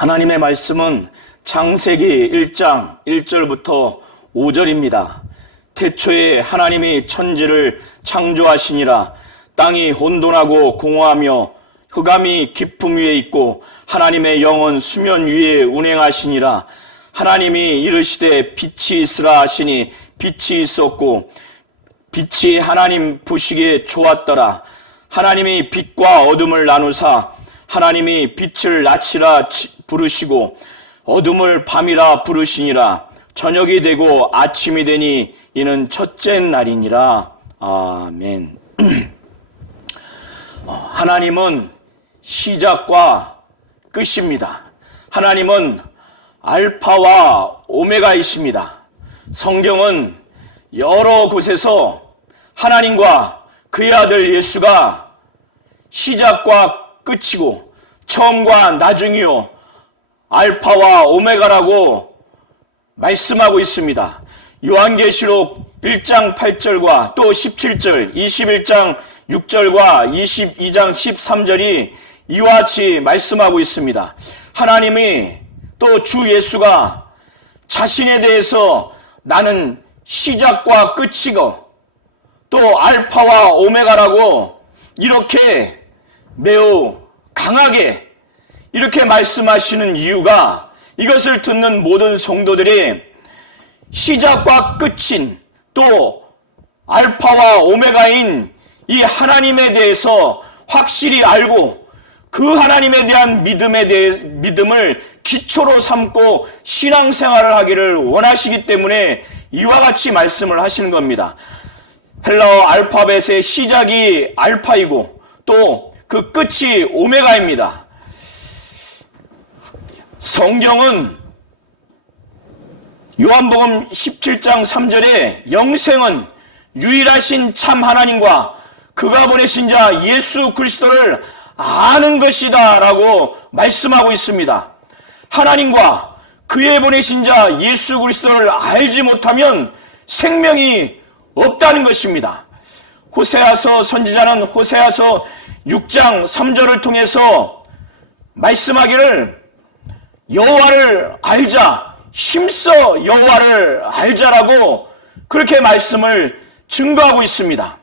하나님의 말씀은 창세기 1장 1절부터 5절입니다. 태초에 하나님이 천지를 창조하시니라. 땅이 혼돈하고 공허하며 흑암이 깊음 위에 있고 하나님의 영은 수면 위에 운행하시니라. 하나님이 이르시되 빛이 있으라 하시니 빛이 있었고 빛이 하나님 보시기에 좋았더라. 하나님이 빛과 어둠을 나누사 하나님이 빛을 낮이라 부르시고 어둠을 밤이라 부르시니라. 저녁이 되고 아침이 되니 이는 첫째 날이니라. 아멘. 하나님은 시작과 끝입니다. 하나님은 알파와 오메가이십니다. 성경은 여러 곳에서 하나님과 그의 아들 예수가 시작과 끝이고 처음과 나중이요 알파와 오메가라고 말씀하고 있습니다. 요한계시록 1장 8절과 또 17절, 21장 6절과 22장 13절이 이와 같이 말씀하고 있습니다. 하나님이 또 주 예수가 자신에 대해서 나는 시작과 끝이고 또 알파와 오메가라고 이렇게 매우 강하게 이렇게 말씀하시는 이유가 이것을 듣는 모든 성도들이 시작과 끝인 또 알파와 오메가인 이 하나님에 대해서 확실히 알고 그 하나님에 대한 믿음을 기초로 삼고 신앙생활을 하기를 원하시기 때문에 이와 같이 말씀을 하시는 겁니다. 헬라어 알파벳의 시작이 알파이고 또 그 끝이 오메가입니다. 성경은 요한복음 17장 3절에 영생은 유일하신 참 하나님과 그가 보내신 자 예수 그리스도를 아는 것이다 라고 말씀하고 있습니다. 하나님과 그의 보내신 자 예수 그리스도를 알지 못하면 생명이 없다는 것입니다. 호세아서 선지자는 호세아서 6장 3절을 통해서 말씀하기를 여호와를 알자, 힘써 여호와를 알자라고 그렇게 말씀을 증거하고 있습니다.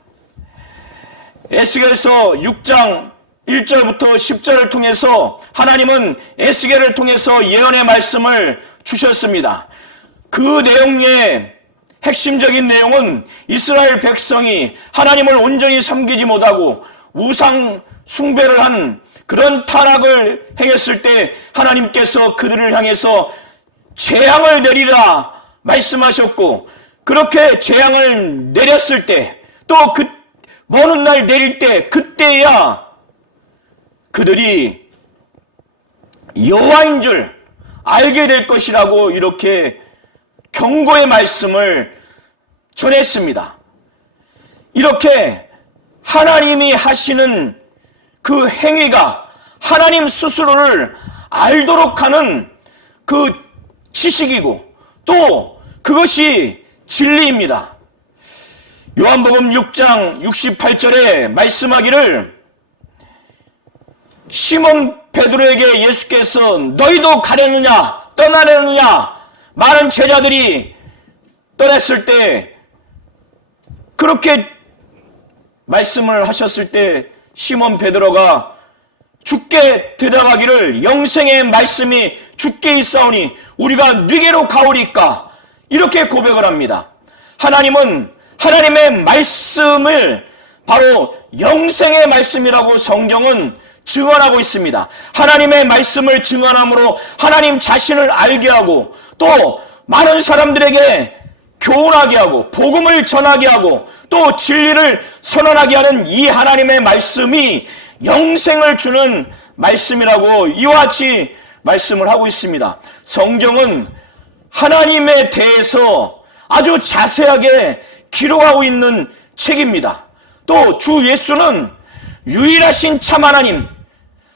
에스겔서 6장 1절부터 10절을 통해서 하나님은 에스겔을 통해서 예언의 말씀을 주셨습니다. 그 내용의 핵심적인 내용은 이스라엘 백성이 하나님을 온전히 섬기지 못하고 우상 숭배를 한 그런 타락을 행했을 때 하나님께서 그들을 향해서 재앙을 내리라 말씀하셨고 그렇게 재앙을 내렸을 때 또 그 먼 날 내릴 때 그때야 그들이 여호와인 줄 알게 될 것이라고 이렇게 경고의 말씀을 전했습니다. 이렇게 하나님이 하시는 그 행위가 하나님 스스로를 알도록 하는 그 지식이고 또 그것이 진리입니다. 요한복음 6장 68절에 말씀하기를 시몬 베드로에게 예수께서 너희도 가려느냐 떠나려느냐 많은 제자들이 떠났을 때 그렇게 말씀을 하셨을 때 시몬 베드로가 주께 대답하기를 영생의 말씀이 주께 있사오니 우리가 네게로 가오리까 이렇게 고백을 합니다. 하나님은 하나님의 말씀을 바로 영생의 말씀이라고 성경은 증언하고 있습니다. 하나님의 말씀을 증언함으로 하나님 자신을 알게 하고 또 많은 사람들에게 교훈하게 하고 복음을 전하게 하고 또 진리를 선언하게 하는 이 하나님의 말씀이 영생을 주는 말씀이라고 이와 같이 말씀을 하고 있습니다. 성경은 하나님에 대해서 아주 자세하게 기록하고 있는 책입니다. 또 주 예수는 유일하신 참 하나님,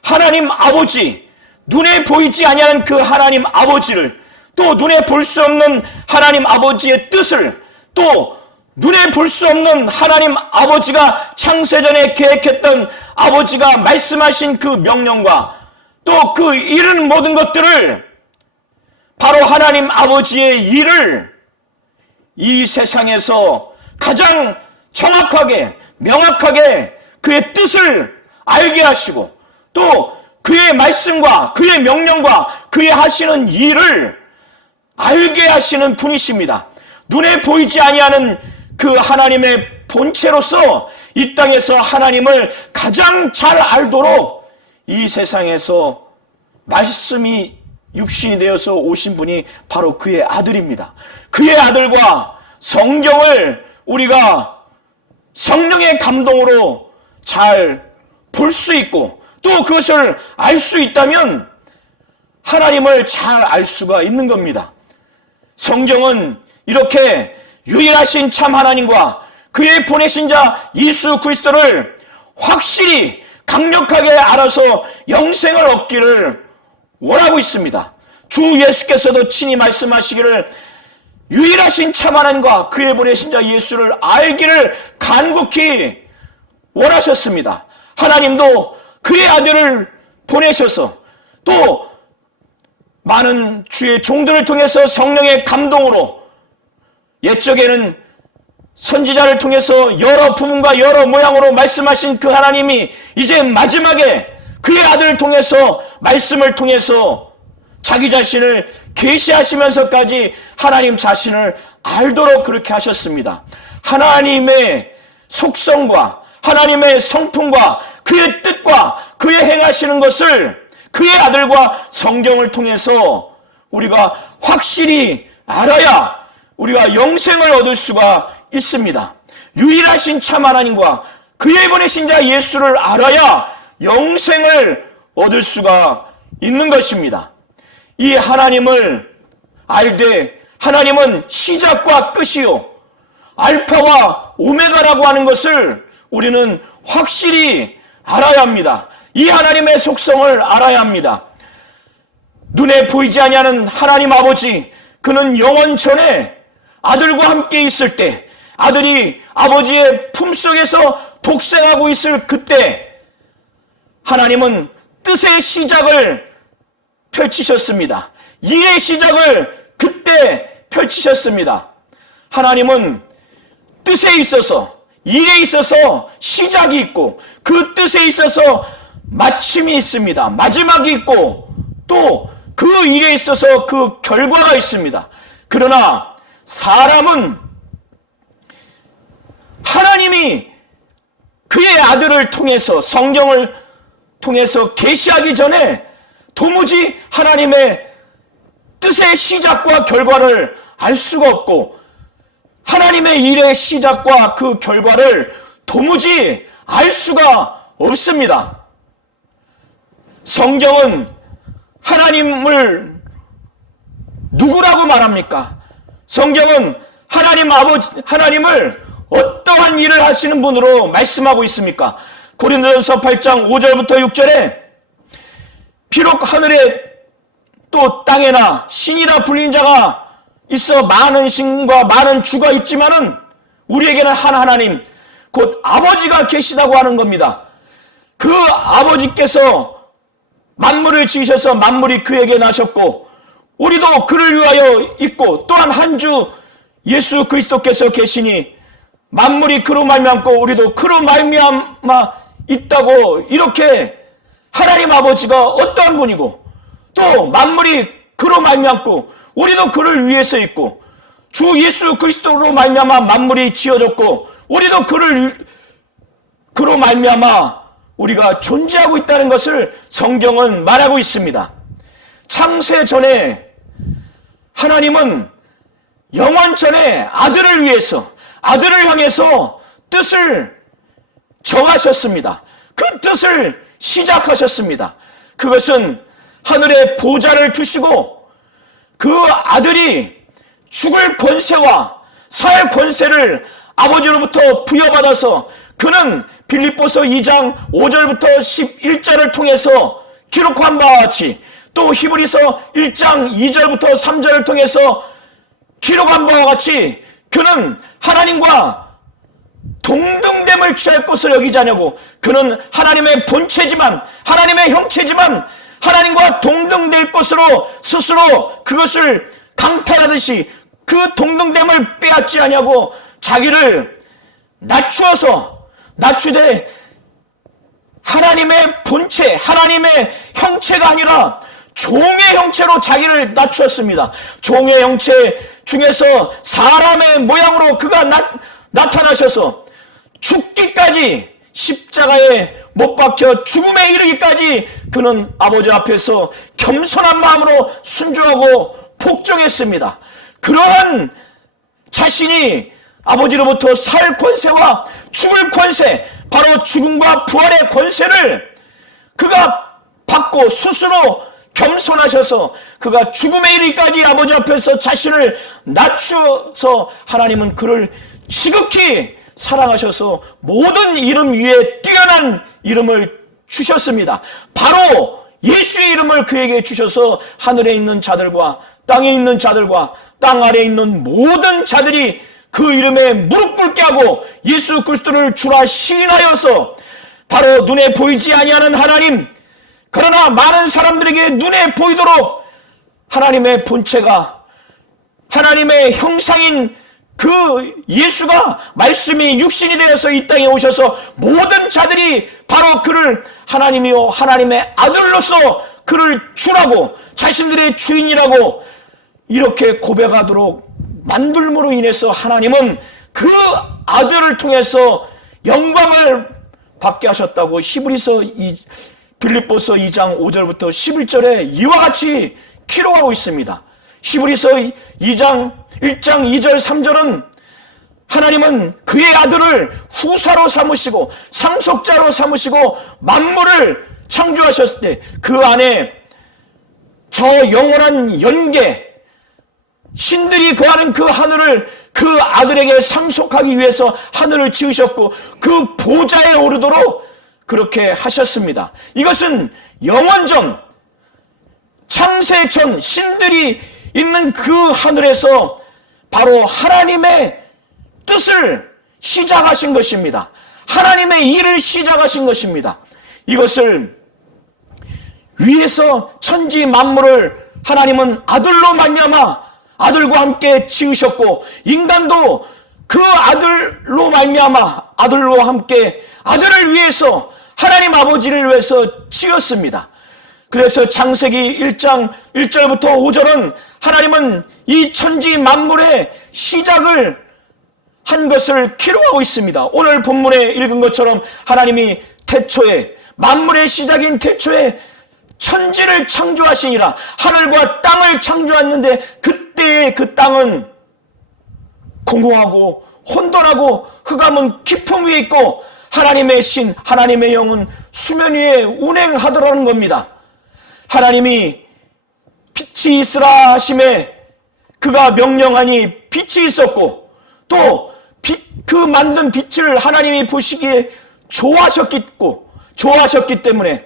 하나님 아버지, 눈에 보이지 아니하는 그 하나님 아버지를 또 눈에 볼 수 없는 하나님 아버지의 뜻을 또 눈에 볼 수 없는 하나님 아버지가 창세전에 계획했던 아버지가 말씀하신 그 명령과 또 그 이른 모든 것들을 바로 하나님 아버지의 일을 이 세상에서 가장 정확하게 명확하게 그의 뜻을 알게 하시고 또 그의 말씀과 그의 명령과 그의 하시는 일을 알게 하시는 분이십니다. 눈에 보이지 아니하는 그 하나님의 본체로서 이 땅에서 하나님을 가장 잘 알도록 이 세상에서 말씀이 육신이 되어서 오신 분이 바로 그의 아들입니다. 그의 아들과 성경을 우리가 성령의 감동으로 잘 볼 수 있고 또 그것을 알 수 있다면 하나님을 잘 알 수가 있는 겁니다. 성경은 이렇게 유일하신 참 하나님과 그의 보내신 자 예수 그리스도를 확실히 강력하게 알아서 영생을 얻기를 원하고 있습니다. 주 예수께서도 친히 말씀하시기를 유일하신 참 하나님과 그의 보내신 자 예수를 알기를 간곡히 원하셨습니다. 하나님도 그의 아들을 보내셔서 또 많은 주의 종들을 통해서 성령의 감동으로 옛적에는 선지자를 통해서 여러 부분과 여러 모양으로 말씀하신 그 하나님이 이제 마지막에 그의 아들을 통해서 말씀을 통해서 자기 자신을 계시하시면서까지 하나님 자신을 알도록 그렇게 하셨습니다. 하나님의 속성과 하나님의 성품과 그의 뜻과 그의 행하시는 것을 그의 아들과 성경을 통해서 우리가 확실히 알아야 우리가 영생을 얻을 수가 있습니다. 유일하신 참 하나님과 그의 보내신 자 예수를 알아야 영생을 얻을 수가 있는 것입니다. 이 하나님을 알되 하나님은 시작과 끝이요 알파와 오메가라고 하는 것을 우리는 확실히 알아야 합니다. 이 하나님의 속성을 알아야 합니다. 눈에 보이지 아니하는 하나님 아버지, 그는 영원 전에 아들과 함께 있을 때 아들이 아버지의 품속에서 독생하고 있을 그때 하나님은 뜻의 시작을 펼치셨습니다. 일의 시작을 그때 펼치셨습니다. 하나님은 뜻에 있어서 일에 있어서 시작이 있고 그 뜻에 있어서 마침이 있습니다. 마지막이 있고 또 그 일에 있어서 그 결과가 있습니다. 그러나 사람은 하나님이 그의 아들을 통해서 성경을 통해서 계시하기 전에 도무지 하나님의 뜻의 시작과 결과를 알 수가 없고 하나님의 일의 시작과 그 결과를 도무지 알 수가 없습니다. 성경은 하나님을 누구라고 말합니까? 성경은 하나님을 어떠한 일을 하시는 분으로 말씀하고 있습니까? 고린도전서 8장 5절부터 6절에 비록 하늘에 또 땅에나 신이라 불린 자가 있어 많은 신과 많은 주가 있지만은 우리에게는 한 하나님 곧 아버지가 계시다고 하는 겁니다. 그 아버지께서 만물을 지으셔서 만물이 그에게 나셨고 우리도 그를 위하여 있고 또한 한 주 예수 그리스도께서 계시니 만물이 그로 말미암고 우리도 그로 말미암아 있다고 이렇게 하나님 아버지가 어떠한 분이고 또 만물이 그로 말미암고 우리도 그를 위해서 있고 주 예수 그리스도로 말미암아 만물이 지어졌고 우리도 그로 말미암아 우리가 존재하고 있다는 것을 성경은 말하고 있습니다. 창세 전에 하나님은 영원 전에 아들을 위해서 아들을 향해서 뜻을 정하셨습니다. 그 뜻을 시작하셨습니다. 그것은 하늘에 보좌를 두시고 그 아들이 죽을 권세와 살 권세를 아버지로부터 부여받아서 그는 빌립보서 2장 5절부터 11절을 통해서 기록한 바와 같이 또 히브리서 1장 2절부터 3절을 통해서 기록한 바와 같이 그는 하나님과 동등됨을 취할 것을 여기지 않냐고 그는 하나님의 본체지만 하나님의 형체지만 하나님과 동등될 것으로 스스로 그것을 강탈하듯이 그 동등됨을 빼앗지 않냐고 자기를 낮추되 하나님의 본체, 하나님의 형체가 아니라 종의 형체로 자기를 낮추었습니다. 종의 형체 중에서 사람의 모양으로 그가 나타나셔서 죽기까지 십자가에 못 박혀 죽음에 이르기까지 그는 아버지 앞에서 겸손한 마음으로 순종하고 복종했습니다. 그러한 자신이 아버지로부터 살 권세와 죽을 권세, 바로 죽음과 부활의 권세를 그가 받고 스스로 겸손하셔서 그가 죽음에 이르기까지 아버지 앞에서 자신을 낮추어서 하나님은 그를 지극히 사랑하셔서 모든 이름 위에 뛰어난 이름을 주셨습니다. 바로 예수의 이름을 그에게 주셔서 하늘에 있는 자들과 땅에 있는 자들과 땅 아래에 있는 모든 자들이 그 이름에 무릎 꿇게 하고 예수 그리스도를 주라 시인하여서 바로 눈에 보이지 아니하는 하나님, 그러나 많은 사람들에게 눈에 보이도록 하나님의 본체가 하나님의 형상인 그 예수가 말씀이 육신이 되어서 이 땅에 오셔서 모든 자들이 바로 그를 하나님이요 하나님의 아들로서 그를 주라고 자신들의 주인이라고 이렇게 고백하도록 만들므로 인해서 하나님은 그 아들을 통해서 영광을 받게 하셨다고 빌립보서 2장 5절부터 11절에 이와 같이 기록하고 있습니다. 히브리서 1장 2절 3절은 하나님은 그의 아들을 후사로 삼으시고 상속자로 삼으시고 만물을 창조하셨을 때 그 안에 저 영원한 연계 신들이 거하는 그 하늘을 그 아들에게 상속하기 위해서 하늘을 지으셨고 그 보좌에 오르도록 그렇게 하셨습니다. 이것은 영원전 창세전 신들이 있는 그 하늘에서 바로 하나님의 뜻을 시작하신 것입니다. 하나님의 일을 시작하신 것입니다. 이것을 위에서 천지 만물을 하나님은 아들로 말미암아 아들과 함께 지으셨고 인간도 그 아들로 말미암아 아들로 함께 아들을 위해서 하나님 아버지를 위해서 지었습니다. 그래서 창세기 1장 1절부터 5절은 하나님은 이 천지 만물의 시작을 한 것을 기록하고 있습니다. 오늘 본문에 읽은 것처럼 하나님이 태초에 만물의 시작인 태초에 천지를 창조하시니라. 하늘과 땅을 창조했는데 그때의 그 땅은 공허하고 혼돈하고 흑암은 깊음 위에 있고 하나님의 신, 하나님의 영은 수면 위에 운행하더라는 겁니다. 하나님이 빛이 있으라 하심에 그가 명령하니 빛이 있었고 또 그 만든 빛을 하나님이 보시기에 좋아하셨기 때문에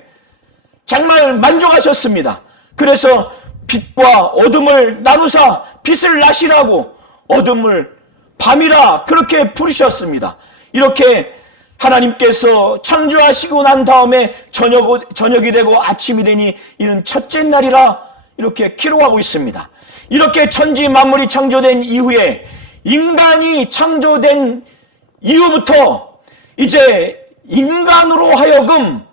정말 만족하셨습니다. 그래서 빛과 어둠을 나누사 빛을 나시라고 어둠을 밤이라 그렇게 부르셨습니다. 이렇게 하나님께서 창조하시고 난 다음에 저녁이 되고 아침이 되니 이는 첫째 날이라 이렇게 기록하고 있습니다. 이렇게 천지 만물이 창조된 이후에 인간이 창조된 이후부터 이제 인간으로 하여금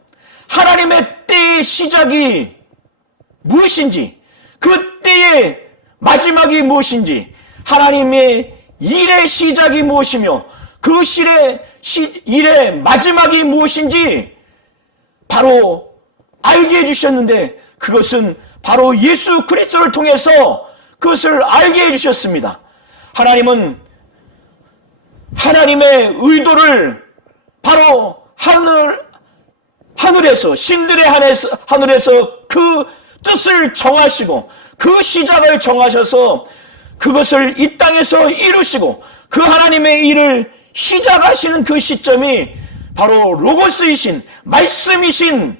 하나님의 때의 시작이 무엇인지, 그 때의 마지막이 무엇인지, 하나님의 일의 시작이 무엇이며 그 일의 마지막이 무엇인지 바로 알게 해주셨는데 그것은 바로 예수 그리스도를 통해서 그것을 알게 해주셨습니다. 하나님은 하나님의 의도를 바로 하늘에서 신들의 하늘에서 그 뜻을 정하시고 그 시작을 정하셔서 그것을 이 땅에서 이루시고 그 하나님의 일을 시작하시는 그 시점이 바로 로고스이신 말씀이신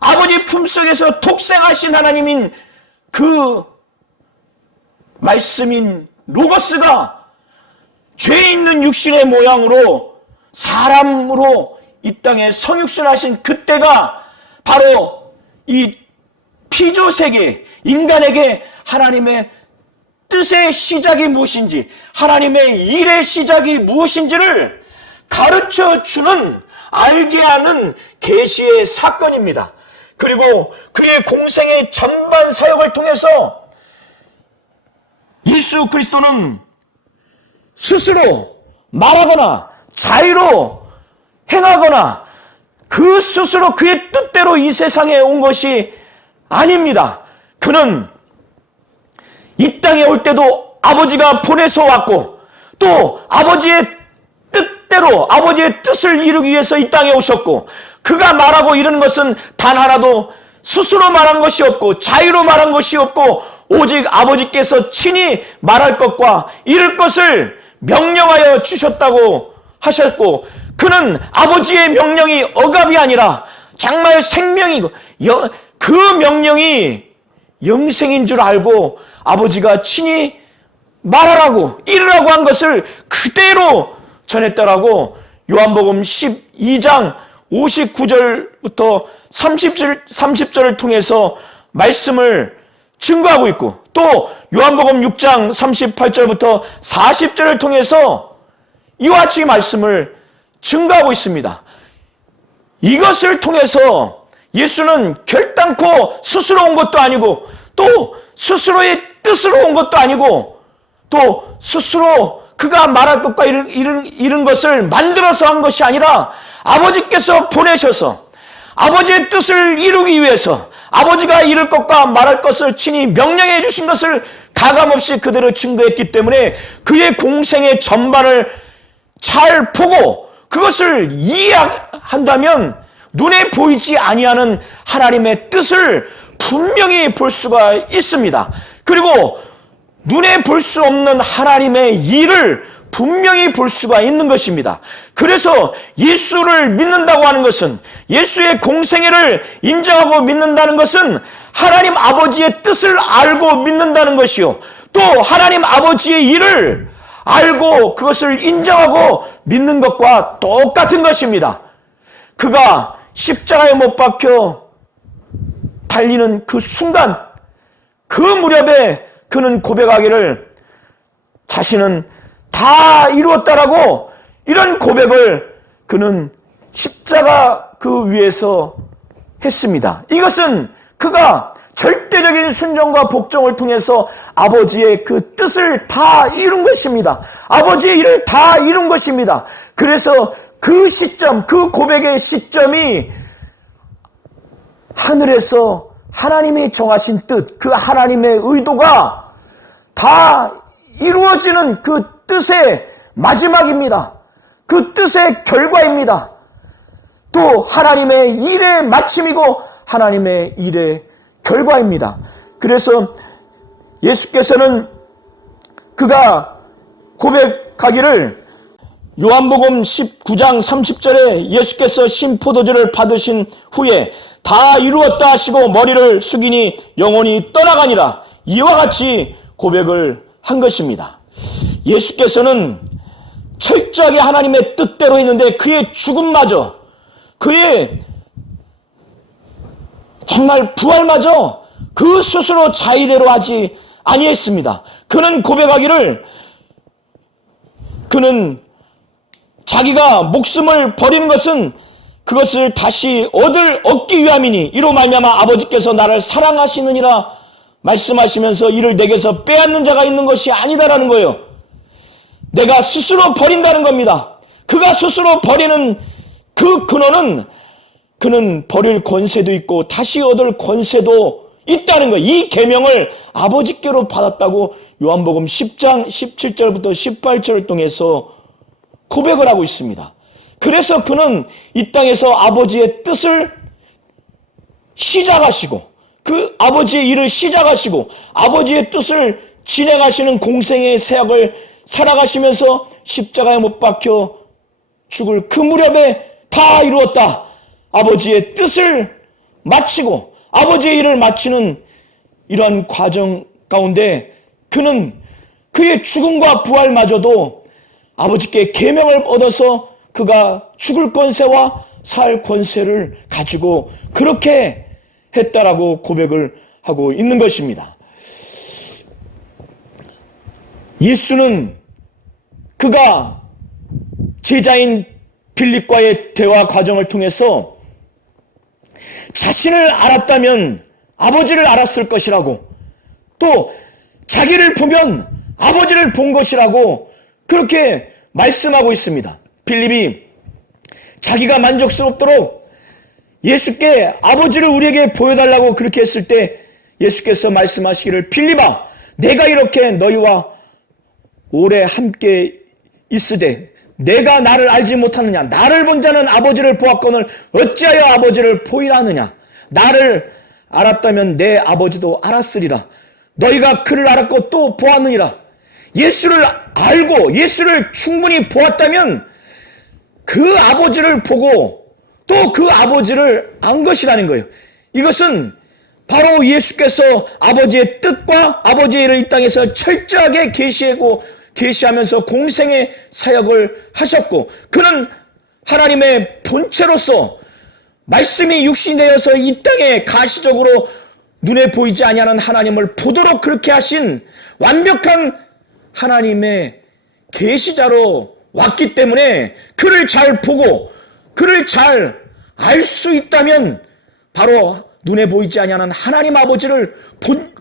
아버지 품속에서 독생하신 하나님인 그 말씀인 로고스가 죄 있는 육신의 모양으로 사람으로 이 땅에 성육신하신 그때가 바로 이 피조세계, 인간에게 하나님의 뜻의 시작이 무엇인지, 하나님의 일의 시작이 무엇인지를 가르쳐주는, 알게 하는 계시의 사건입니다. 그리고 그의 공생의 전반 사역을 통해서 예수 그리스도는 스스로 말하거나 자유로 행하거나 그 스스로 그의 뜻대로 이 세상에 온 것이 아닙니다. 그는 이 땅에 올 때도 아버지가 보내서 왔고, 또 아버지의 뜻대로 아버지의 뜻을 이루기 위해서 이 땅에 오셨고, 그가 말하고 이르는 것은 단 하나도 스스로 말한 것이 없고 자유로 말한 것이 없고, 오직 아버지께서 친히 말할 것과 이룰 것을 명령하여 주셨다고 하셨고, 그는 아버지의 명령이 억압이 아니라 정말 생명이고 그 명령이 영생인 줄 알고 아버지가 친히 말하라고 이르라고 한 것을 그대로 전했더라고 요한복음 12장 59절부터 30절을 통해서 말씀을 증거하고 있고, 또 요한복음 6장 38절부터 40절을 통해서 이와 같이 말씀을 증거하고 있습니다. 이것을 통해서 예수는 결단코 스스로 온 것도 아니고, 또 스스로의 뜻으로 온 것도 아니고, 또 스스로 그가 말할 것과 이런 것을 만들어서 한 것이 아니라 아버지께서 보내셔서 아버지의 뜻을 이루기 위해서 아버지가 이룰 것과 말할 것을 친히 명령해 주신 것을 가감없이 그대로 증거했기 때문에 그의 공생의 전반을 잘 보고 그것을 이해한다면 눈에 보이지 아니하는 하나님의 뜻을 분명히 볼 수가 있습니다. 그리고 눈에 볼 수 없는 하나님의 일을 분명히 볼 수가 있는 것입니다. 그래서 예수를 믿는다고 하는 것은, 예수의 공생애를 인정하고 믿는다는 것은 하나님 아버지의 뜻을 알고 믿는다는 것이요, 또 하나님 아버지의 일을 알고 그것을 인정하고 믿는 것과 똑같은 것입니다. 그가 십자가에 못 박혀 달리는 그 순간, 그 무렵에 그는 고백하기를 자신은 다 이루었다라고, 이런 고백을 그는 십자가 그 위에서 했습니다. 이것은 그가 절대적인 순종과 복종을 통해서 아버지의 그 뜻을 다 이룬 것입니다. 아버지의 일을 다 이룬 것입니다. 그래서 그 시점, 그 고백의 시점이 하늘에서 하나님이 정하신 뜻, 그 하나님의 의도가 다 이루어지는 그 뜻의 마지막입니다. 그 뜻의 결과입니다. 또 하나님의 일의 마침이고 하나님의 일의 결과입니다. 그래서 예수께서는 그가 고백하기를, 요한복음 19장 30절에 예수께서 신포도주를 받으신 후에 다 이루었다 하시고 머리를 숙이니 영혼이 떠나가니라, 이와 같이 고백을 한 것입니다. 예수께서는 철저하게 하나님의 뜻대로 했는데 그의 죽음마저, 그의 정말 부활마저 그 스스로 자의대로 하지 아니했습니다. 그는 고백하기를, 그는 자기가 목숨을 버리는 것은 그것을 다시 얻기 위함이니 이로 말미암아 아버지께서 나를 사랑하시느니라 말씀하시면서 이를 내게서 빼앗는 자가 있는 것이 아니다라는 거예요. 내가 스스로 버린다는 겁니다. 그가 스스로 버리는 그 근원은, 그는 버릴 권세도 있고 다시 얻을 권세도 있다는 거예요. 이 계명을 아버지께로 받았다고 요한복음 10장 17절부터 18절을 통해서 고백을 하고 있습니다. 그래서 그는 이 땅에서 아버지의 뜻을 시작하시고, 그 아버지의 일을 시작하시고 아버지의 뜻을 진행하시는 공생의 사역을 살아가시면서 십자가에 못 박혀 죽을 그 무렵에 다 이루었다, 아버지의 뜻을 마치고 아버지의 일을 마치는 이러한 과정 가운데 그는 그의 죽음과 부활마저도 아버지께 계명을 얻어서 그가 죽을 권세와 살 권세를 가지고 그렇게 했다라고 고백을 하고 있는 것입니다. 예수는 그가 제자인 빌립과의 대화 과정을 통해서 자신을 알았다면 아버지를 알았을 것이라고, 또 자기를 보면 아버지를 본 것이라고 그렇게 말씀하고 있습니다. 빌립이 자기가 만족스럽도록 예수께 아버지를 우리에게 보여달라고 그렇게 했을 때 예수께서 말씀하시기를, 빌립아, 내가 이렇게 너희와 오래 함께 있으되 내가 나를 알지 못하느냐? 나를 본 자는 아버지를 보았거늘 어찌하여 아버지를 보이라 하느냐? 나를 알았다면 내 아버지도 알았으리라. 너희가 그를 알았고 또 보았느니라. 예수를 알고 예수를 충분히 보았다면 그 아버지를 보고 또 그 아버지를 안 것이라는 거예요. 이것은 바로 예수께서 아버지의 뜻과 아버지의 일을 이 땅에서 철저하게 계시하면서 공생의 사역을 하셨고, 그는 하나님의 본체로서 말씀이 육신이 되어서 이 땅에 가시적으로 눈에 보이지 아니하는 하나님을 보도록 그렇게 하신 완벽한 하나님의 계시자로 왔기 때문에 그를 잘 보고 그를 잘 알 수 있다면 바로 눈에 보이지 아니하는 하나님 아버지를 본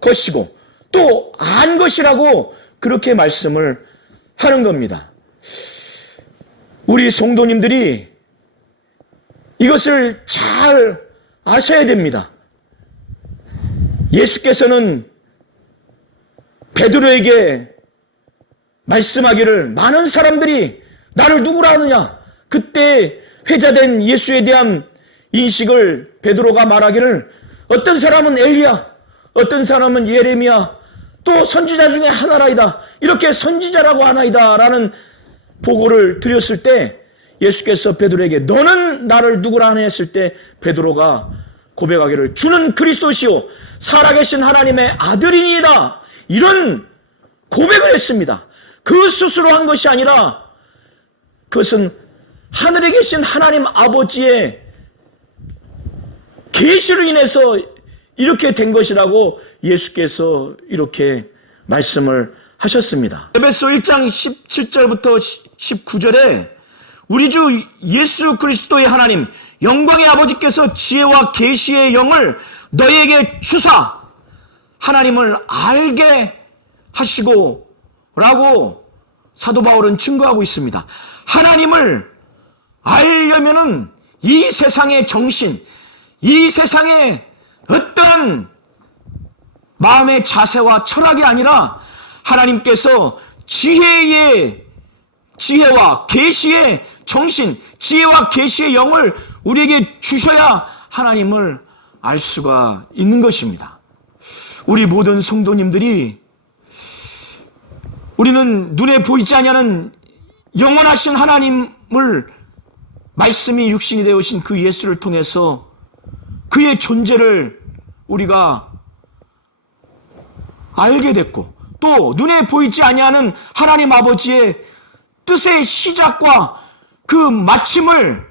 것이고 또 안 것이라고 그렇게 말씀을 하는 겁니다. 우리 성도님들이 이것을 잘 아셔야 됩니다. 예수께서는 베드로에게 말씀하기를, 많은 사람들이 나를 누구라 하느냐? 그때 회자된 예수에 대한 인식을 베드로가 말하기를, 어떤 사람은 엘리야, 어떤 사람은 예레미야, 또 선지자 중에 하나라이다, 이렇게 선지자라고 하나이다 라는 보고를 드렸을 때 예수께서 베드로에게 너는 나를 누구라 하냐 했을 때 베드로가 고백하기를, 주는 그리스도시요 살아계신 하나님의 아들이니이다, 이런 고백을 했습니다. 그 스스로 한 것이 아니라 그것은 하늘에 계신 하나님 아버지의 계시로 인해서 이렇게 된 것이라고 예수께서 이렇게 말씀을 하셨습니다. 에베소 1장 17절부터 19절에 우리 주 예수 그리스도의 하나님 영광의 아버지께서 지혜와 계시의 영을 너희에게 주사 하나님을 알게 하시고 라고 사도 바울은 증거하고 있습니다. 하나님을 알려면은 이 세상의 정신, 이 세상의 어떤 마음의 자세와 철학이 아니라 하나님께서 지혜와 계시의 정신, 지혜와 계시의 영을 우리에게 주셔야 하나님을 알 수가 있는 것입니다. 우리 모든 성도님들이, 우리는 눈에 보이지 아니하는 영원하신 하나님을, 말씀이 육신이 되어 오신 그 예수를 통해서 그의 존재를 우리가 알게 됐고, 또 눈에 보이지 아니하는 하나님 아버지의 뜻의 시작과 그 마침을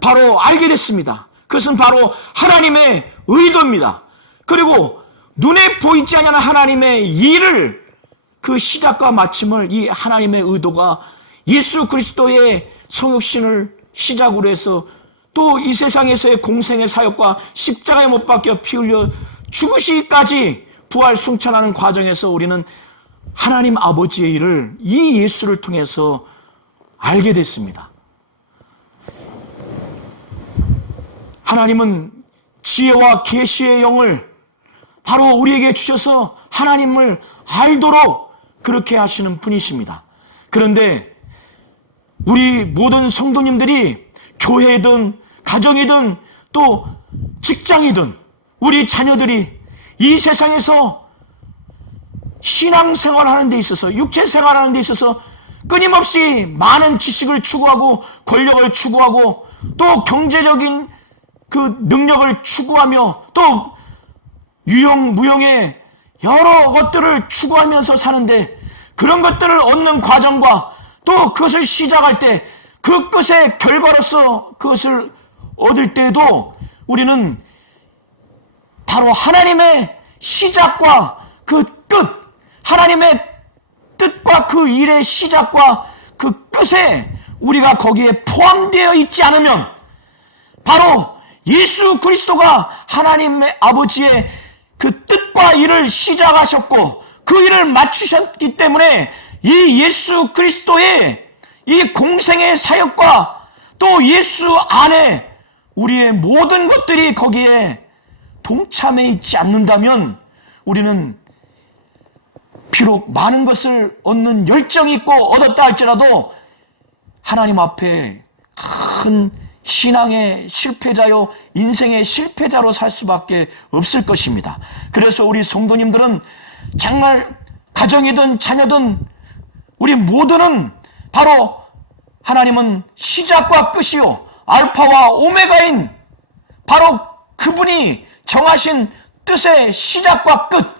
바로 알게 됐습니다. 그것은 바로 하나님의 의도입니다. 그리고 눈에 보이지 아니하는 하나님의 일을, 그 시작과 마침을 이 하나님의 의도가 예수 그리스도의 성육신을 시작으로 해서 또 이 세상에서의 공생의 사역과 십자가에 못 박혀 피 흘려 죽으시기까지 부활 승천하는 과정에서 우리는 하나님 아버지의 일을 이 예수를 통해서 알게 됐습니다. 하나님은 지혜와 계시의 영을 바로 우리에게 주셔서 하나님을 알도록 그렇게 하시는 분이십니다. 그런데 우리 모든 성도님들이 교회든 가정이든 또 직장이든 우리 자녀들이 이 세상에서 신앙생활하는 데 있어서, 육체생활하는 데 있어서 끊임없이 많은 지식을 추구하고 권력을 추구하고 또 경제적인 그 능력을 추구하며 또 유용 무용의 여러 것들을 추구하면서 사는데, 그런 것들을 얻는 과정과 또 그것을 시작할 때 그 끝의 결과로서 그것을 얻을 때에도 우리는 바로 하나님의 시작과 그 끝, 하나님의 뜻과 그 일의 시작과 그 끝에 우리가 거기에 포함되어 있지 않으면, 바로 예수 그리스도가 하나님의 아버지의 그 뜻과 일을 시작하셨고 그 일을 마치셨기 때문에 이 예수 그리스도의 이 공생의 사역과 또 예수 안에 우리의 모든 것들이 거기에 동참해 있지 않는다면, 우리는 비록 많은 것을 얻는 열정이 있고 얻었다 할지라도 하나님 앞에 큰 신앙의 실패자요, 인생의 실패자로 살 수밖에 없을 것입니다. 그래서 우리 성도님들은 정말 가정이든 자녀든 우리 모두는 바로 하나님은 시작과 끝이요 알파와 오메가인 바로 그분이 정하신 뜻의 시작과 끝,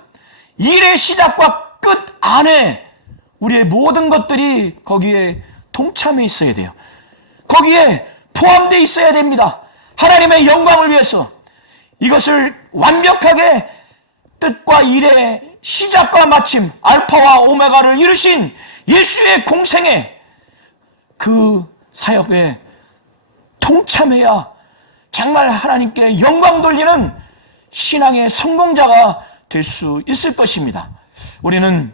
일의 시작과 끝 안에 우리의 모든 것들이 거기에 동참해 있어야 돼요. 거기에 포함되어 있어야 됩니다. 하나님의 영광을 위해서 이것을 완벽하게 뜻과 일의 시작과 마침, 알파와 오메가를 이루신 예수의 공생에 그 사역에 동참해야 정말 하나님께 영광 돌리는 신앙의 성공자가 될 수 있을 것입니다. 우리는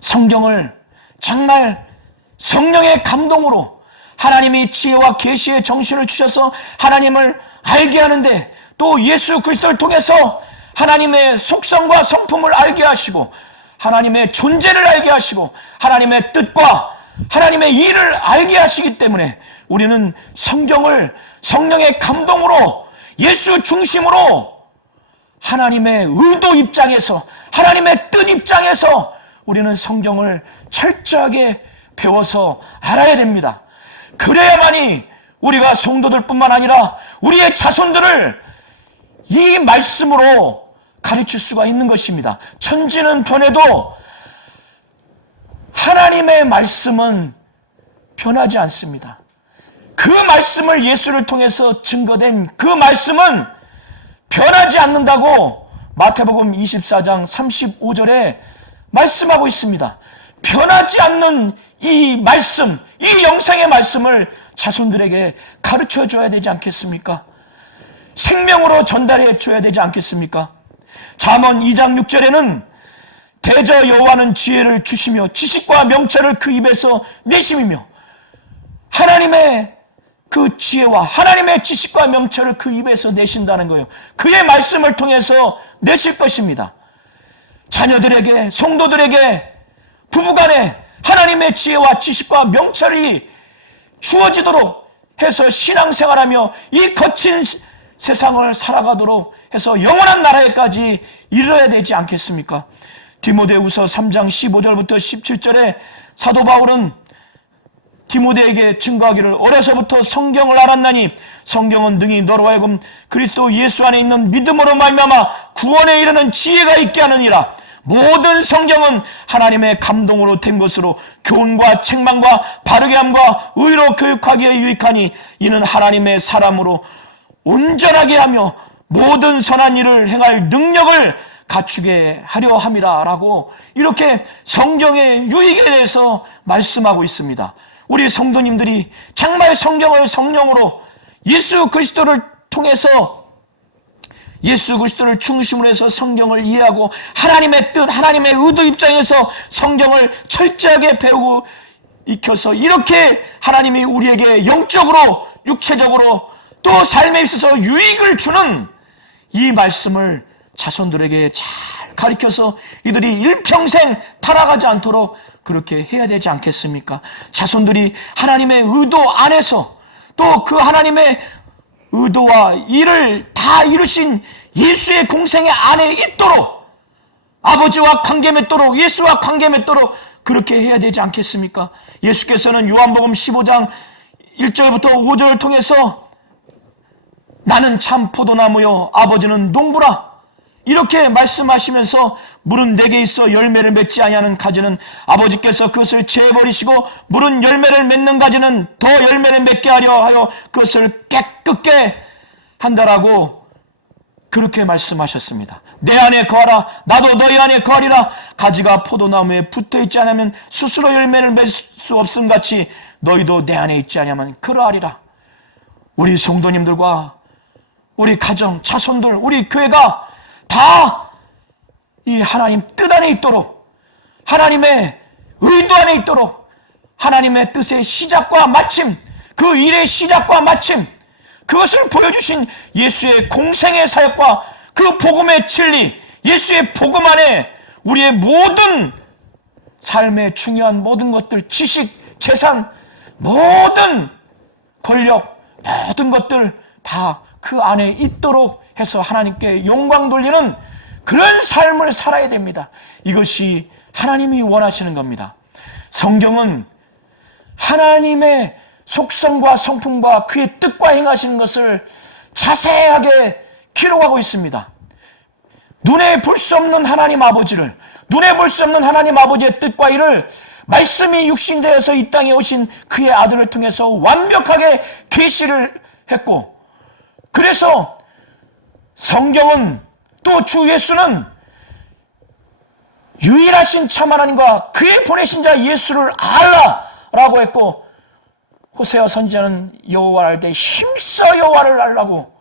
성경을 정말 성령의 감동으로 하나님이 지혜와 계시의 정신을 주셔서 하나님을 알게 하는데, 또 예수 그리스도를 통해서 하나님의 속성과 성품을 알게 하시고 하나님의 존재를 알게 하시고 하나님의 뜻과 하나님의 일을 알게 하시기 때문에 우리는 성경을 성령의 감동으로 예수 중심으로 하나님의 의도 입장에서, 하나님의 뜻 입장에서 우리는 성경을 철저하게 배워서 알아야 됩니다. 그래야만이 우리가 성도들 뿐만 아니라 우리의 자손들을 이 말씀으로 가르칠 수가 있는 것입니다. 천지는 변해도 하나님의 말씀은 변하지 않습니다. 그 말씀을 예수를 통해서 증거된 그 말씀은 변하지 않는다고 마태복음 24장 35절에 말씀하고 있습니다. 변하지 않는 이 말씀, 이 영생의 말씀을 자손들에게 가르쳐 줘야 되지 않겠습니까? 생명으로 전달해 줘야 되지 않겠습니까? 잠언 2장 6절에는 대저 여호와는 지혜를 주시며 지식과 명철을 그 입에서 내심이며, 하나님의 그 지혜와 하나님의 지식과 명철을 그 입에서 내신다는 거예요. 그의 말씀을 통해서 내실 것입니다. 자녀들에게, 성도들에게, 부부간에 하나님의 지혜와 지식과 명철이 주어지도록 해서 신앙생활하며 이 거친 세상을 살아가도록 해서 영원한 나라에까지 이르러야 되지 않겠습니까? 디모데후서 3장 15절부터 17절에 사도 바울은 디모데에게 증거하기를 어려서부터 성경을 알았나니 성경은 능히 너로 하여금 그리스도 예수 안에 있는 믿음으로 말미암아 구원에 이르는 지혜가 있게 하느니라. 모든 성경은 하나님의 감동으로 된 것으로 교훈과 책망과 바르게 함과 의로 교육하기에 유익하니 이는 하나님의 사람으로 온전하게 하며 모든 선한 일을 행할 능력을 갖추게 하려 함이라 라고 이렇게 성경의 유익에 대해서 말씀하고 있습니다. 우리 성도님들이 정말 성경을 성령으로 예수 그리스도를 통해서 예수 그리스도를 중심으로 해서 성경을 이해하고 하나님의 뜻, 하나님의 의도 입장에서 성경을 철저하게 배우고 익혀서 이렇게 하나님이 우리에게 영적으로, 육체적으로 또 삶에 있어서 유익을 주는 이 말씀을 자손들에게 잘 가르쳐서 이들이 일평생 타락하지 않도록 그렇게 해야 되지 않겠습니까? 자손들이 하나님의 의도 안에서 또 그 하나님의 의도와 일을 다 이루신 예수의 공생의 안에 있도록, 아버지와 관계 맺도록, 예수와 관계 맺도록 그렇게 해야 되지 않겠습니까? 예수께서는 요한복음 15장 1절부터 5절을 통해서 나는 참 포도나무요 아버지는 농부라 이렇게 말씀하시면서 물은 내게 있어 열매를 맺지 아니하는 가지는 아버지께서 그것을 제버리시고 물은 열매를 맺는 가지는 더 열매를 맺게 하려 하여 그것을 깨끗게 한다라고 그렇게 말씀하셨습니다. 내 안에 거하라, 나도 너희 안에 거하리라. 가지가 포도나무에 붙어있지 않으면 스스로 열매를 맺을 수 없음 같이 너희도 내 안에 있지 않으면 그러하리라. 우리 성도님들과 우리 가정, 자손들, 우리 교회가 다 이 하나님 뜻 안에 있도록, 하나님의 의도 안에 있도록, 하나님의 뜻의 시작과 마침, 그 일의 시작과 마침, 그것을 보여주신 예수의 공생의 사역과 그 복음의 진리, 예수의 복음 안에 우리의 모든 삶의 중요한 모든 것들, 지식, 재산, 모든 권력, 모든 것들 다 그 안에 있도록 해서 하나님께 영광 돌리는 그런 삶을 살아야 됩니다. 이것이 하나님이 원하시는 겁니다. 성경은 하나님의 속성과 성품과 그의 뜻과 행하시는 것을 자세하게 기록하고 있습니다. 눈에 볼 수 없는 하나님 아버지를, 눈에 볼 수 없는 하나님 아버지의 뜻과 일을 말씀이 육신되어서 이 땅에 오신 그의 아들을 통해서 완벽하게 계시를 했고, 그래서 성경은 또 주 예수는 유일하신 참 하나님과 그의 보내신 자 예수를 알라라고 했고, 호세아 선지자는 여호와를 알 때 힘써 여호와를 알라고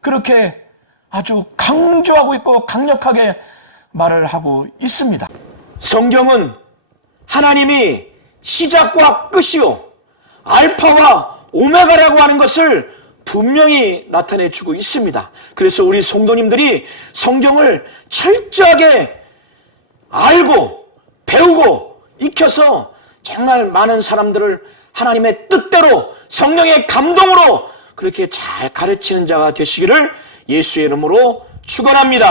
그렇게 아주 강조하고 있고 강력하게 말을 하고 있습니다. 성경은 하나님이 시작과 끝이요 알파와 오메가라고 하는 것을 분명히 나타내주고 있습니다. 그래서 우리 성도님들이 성경을 철저하게 알고 배우고 익혀서 정말 많은 사람들을 하나님의 뜻대로 성령의 감동으로 그렇게 잘 가르치는 자가 되시기를 예수의 이름으로 축원합니다.